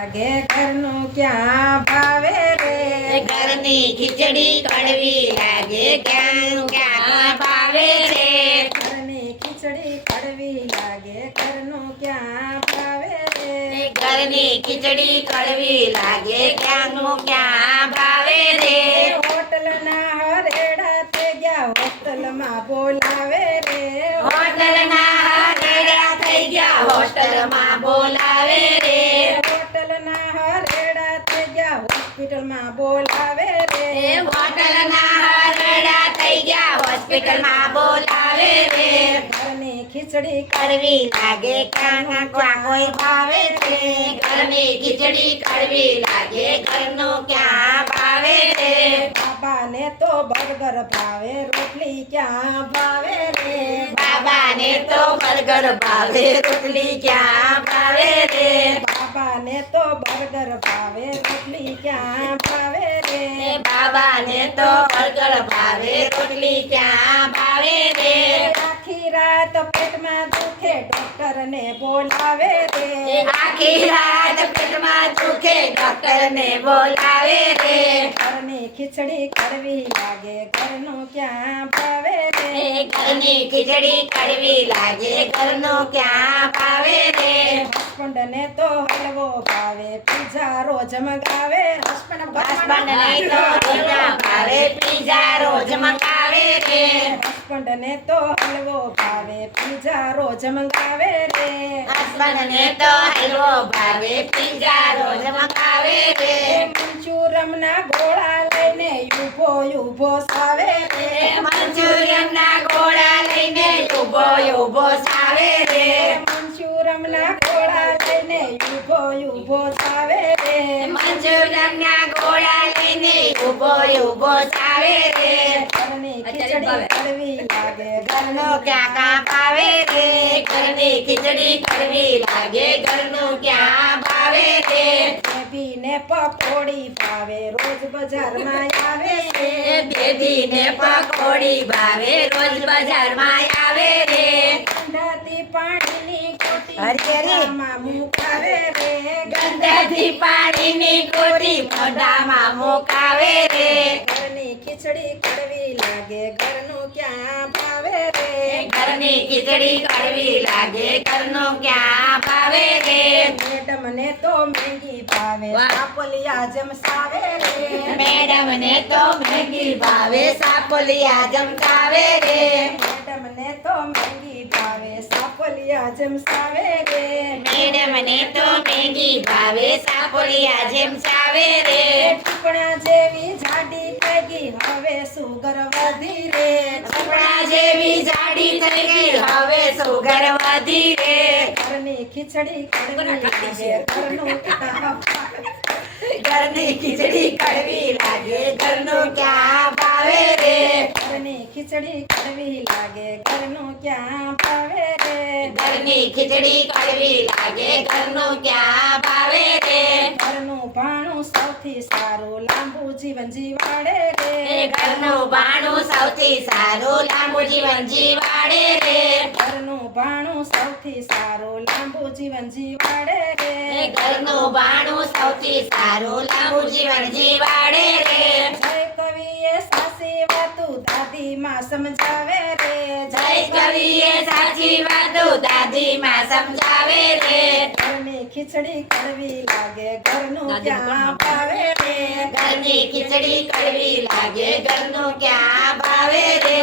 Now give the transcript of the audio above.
आगे घरनु क्या भावे रे नी खिचड़ी कड़वी लागे घरनु क्या भावे रे घरनी खिचड़ी कड़वी लागे घरनु क्या भावे रे घर नी खिचड़ी कड़वी लागे घरनु क्या भावे रे होटल ना हरेड़ा ते गया होटल मा बोलावे रे होटल ना हरेड़ा ते गया होटल मा हॉस्पिटल में बोलावे रे ए होटल ना हरडा थई गया हॉस्पिटल में बोलावे रे घर में खिचड़ी करवी लागे काना क्वा होई भावे रे घर में खिचड़ी करवी लागे घर नो क्या भावे रे बाबा ने तो बर्गर भावे रोटली क्या भावे रे बाबा ने तो बर्गर भावे रोटली क्या भावे रे બાને તો બર્ગર ખાવે રોટલી ક્યાં ખાવે રે એ બાબાને તો બર્ગર ખાવે રોટલી ક્યાં ખાવે રે આખી રાત પેટમાં દુખે ડોક્ટરને બોલાવે રે એ આખી રાત પેટમાં દુખે ડોક્ટરને બોલાવે રે ઘરને ખીચડી કરવી લાગે ઘરનો ક્યાં ખાવે રે એ ઘરને ખીચડી કરવી લાગે ઘરનો ક્યાં ખાવે રે દેવો ભાવે પીઝા રોજ મંગાવે હસબન્ડ ને તો પીઝા ભાવે પીઝા રોજ મંગાવે રે હસબન્ડ ને તો હલવો ભાવે પીઝા રોજ મંગાવે રે હસબન્ડ ને તો હલવો ભાવે પીઝા રોજ મંગાવે રે મંચુરમ ના ગોળા લઈને યુભો યુભો સાવે રે મંચુરમ ના ગોળા લઈને યુભો યુભો સાવે રે ઉભો ઉભો સાવે રે મંજુરના ગોળા લઈને ઉભો ઉભો સાવે રે પકોડી ભાવે રોજ બજારમાં આવે રે ને પકોડી ભાવે રોજ બજાર માં આવે રે ઠંડાથી પાણીની કોટી હરિયરી મામું બધી પાણીની કોટી મોઢામાં મુકાવે રે ઘરની ખીચડી કડવી લાગે ઘરનું ક્યાં ભાવે રે ઘરની ખીચડી કડવી લાગે ઘરનું ક્યાં ભાવે રે મેડમ ને તો મેંગી ભાવે સાપલિયા સાવે રે મેડમ ને તો મેંગી ભાવે સાપલિયા જમસાવે રે મેડમ ને તો મેંગી જેમ સાવે રે મેડમ ને તો મેગી ભાવે સાપોળિયા જેમ સાવે રે ટુકડા જેવી જાડી થઈ ગઈ હવે સુગર વધી રે ટુકડા જેવી જાડી થઈ ગઈ હવે સુગર વધી રે ઘરની ખીચડી કડવી ઘરનું ઘરની ખીચડી કડવી લાગે ઘરનું ક્યાં ભાવે રે ઘરની ખીચડી કડવી લાગે ઘરનું ક્યાં ઘરની ખીચડી કડવી લાગે ઘરનું ક્યાં ભાવે રે ઘરનું ભાણું સૌથી સારું લાંબુ જીવન જીવાડે રે ઘરનું ભાણું સૌથી સારું લાંબુ જીવન જીવાડે રે ઘરનું ભાણું સૌથી સારું લાંબુ જીવન જીવાડે રે ઘરનું ભાણું સૌથી સારું લાંબુ જીવન જીવાડે રે જય કવિએ વાતું દાદી માં સમજાવે રે જય કવિએ સાચી વાત મા સંજાવે રે બની ખીચડી કરવી લાગે ઘરનો ક્યાં ભાવે રે બની ખીચડી કરવી લાગે ઘરનો ક્યાં ભાવે